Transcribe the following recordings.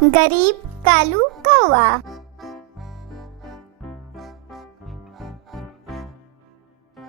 गरीब कालू कौवा।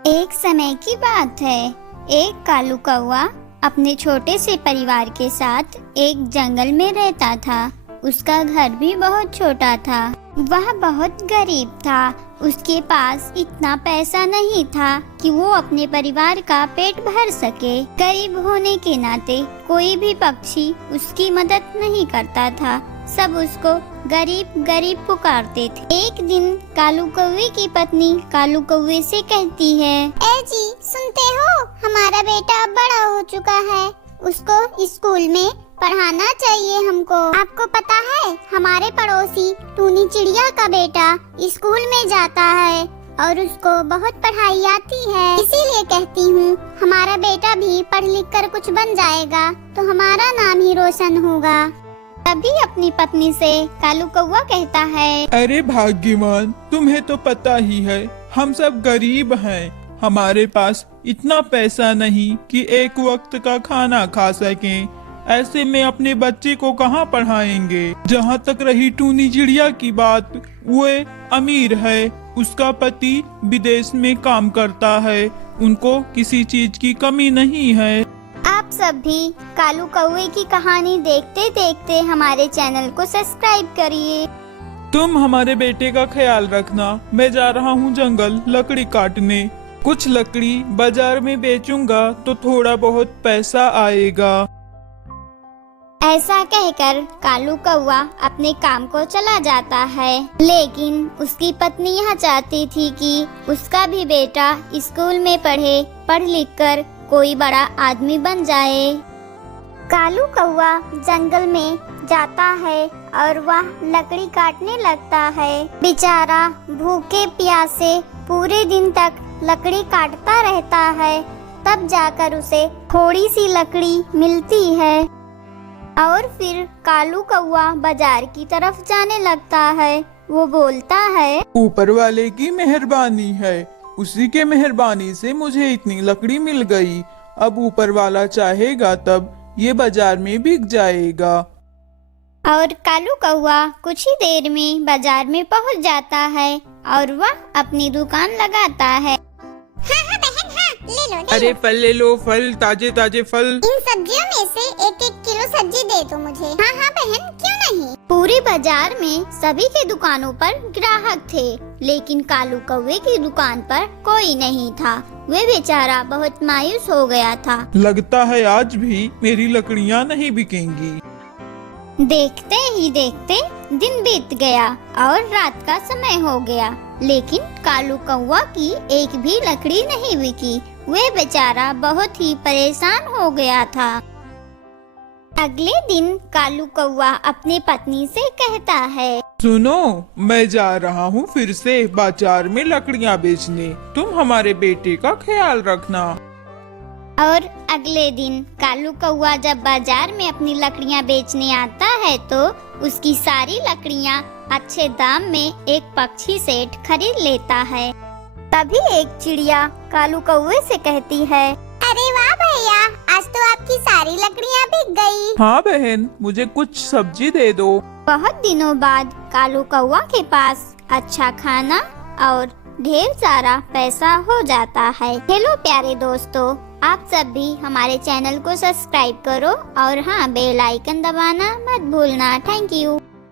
एक समय की बात है, एक कालू कौवा अपने छोटे से परिवार के साथ एक जंगल में रहता था। उसका घर भी बहुत छोटा था। वह बहुत गरीब था। उसके पास इतना पैसा नहीं था कि वो अपने परिवार का पेट भर सके। गरीब होने के नाते कोई भी पक्षी उसकी मदद नहीं करता था। सब उसको गरीब गरीब पुकारते थे। एक दिन कालू कौवे की पत्नी कालू कौवे से कहती है, ए जी सुनते हो, हमारा बेटा अब बड़ा हो चुका है, उसको स्कूल में पढ़ाना चाहिए हमको। आपको पता है, हमारे पड़ोसी टूनी चिड़िया का बेटा स्कूल में जाता है और उसको बहुत पढ़ाई आती है। इसीलिए कहती हूँ हमारा बेटा भी पढ़ लिख कर कुछ बन जाएगा तो हमारा नाम ही रोशन होगा। तभी अपनी पत्नी से कालू कौवा कहता है, अरे भाग्यवान, तुम्हें तो पता ही है हम सब गरीब हैं। हमारे पास इतना पैसा नहीं कि एक वक्त का खाना खा सकें। ऐसे में अपने बच्चे को कहाँ पढ़ाएंगे। जहाँ तक रही टूनी चिड़िया की बात, वो अमीर है, उसका पति विदेश में काम करता है, उनको किसी चीज की कमी नहीं है। आप सब भी कालू कौवे की कहानी देखते देखते हमारे चैनल को सब्सक्राइब करिए। तुम हमारे बेटे का ख्याल रखना। मैं जा रहा हूँ जंगल लकड़ी काटने। कुछ लकड़ी बाजार में बेचूंगा तो थोड़ा बहुत पैसा आएगा। ऐसा कहकर कालू कौवा अपने काम को चला जाता है। लेकिन उसकी पत्नी यह चाहती थी कि उसका भी बेटा स्कूल में पढ़े, पढ़ लिख कर कोई बड़ा आदमी बन जाए। कालू कौवा जंगल में जाता है और वह लकड़ी काटने लगता है। बेचारा भूखे प्यासे पूरे दिन तक लकड़ी काटता रहता है। तब जाकर उसे थोड़ी सी लकड़ी मिलती है और फिर कालू कौवा बाजार की तरफ जाने लगता है। वो बोलता है, ऊपर वाले की मेहरबानी है, उसी के मेहरबानी से मुझे इतनी लकड़ी मिल गई। अब ऊपर वाला चाहेगा तब ये बाजार में बिक जाएगा। और कालू कौवा कुछ ही देर में बाजार में पहुंच जाता है और वह अपनी दुकान लगाता है। हाँ हाँ बहन, हाँ ले लो। अरे फल ले लो, फल ताजे ताजे फल। इन सब्जियों में से एक एक किलो सब्जी दे दो मुझे। हाँ हाँ बहन, क्यों नहीं। पूरे बाजार में सभी के दुकानों पर ग्राहक थे, लेकिन कालू कौवे की दुकान पर कोई नहीं था। वे बेचारा बहुत मायूस हो गया था। लगता है आज भी मेरी लकड़ियाँ नहीं बिकेंगी। देखते ही देखते दिन बीत गया और रात का समय हो गया, लेकिन कालू कौवा की एक भी लकड़ी नहीं बिकी। वे बेचारा बहुत ही परेशान हो गया था। अगले दिन कालू कौवा अपनी पत्नी से कहता है, सुनो, मैं जा रहा हूँ फिर से बाजार में लकड़ियाँ बेचने। तुम हमारे बेटे का ख्याल रखना। और अगले दिन कालू कौवा जब बाजार में अपनी लकड़ियाँ बेचने आता है तो उसकी सारी लकड़ियाँ अच्छे दाम में एक पक्षी सेठ खरीद लेता है। तभी एक चिड़िया कालू कौवे से कहती है, अरे वाह भैया, आज तो आपकी सारी लकड़ियाँ बिक गई। हाँ बहन, मुझे कुछ सब्जी दे दो। बहुत दिनों बाद कालू कौवा के पास अच्छा खाना और ढेर सारा पैसा हो जाता है। हेलो प्यारे दोस्तों, आप सब भी हमारे चैनल को सब्सक्राइब करो और हाँ, बेल आइकन दबाना मत भूलना। Thank you.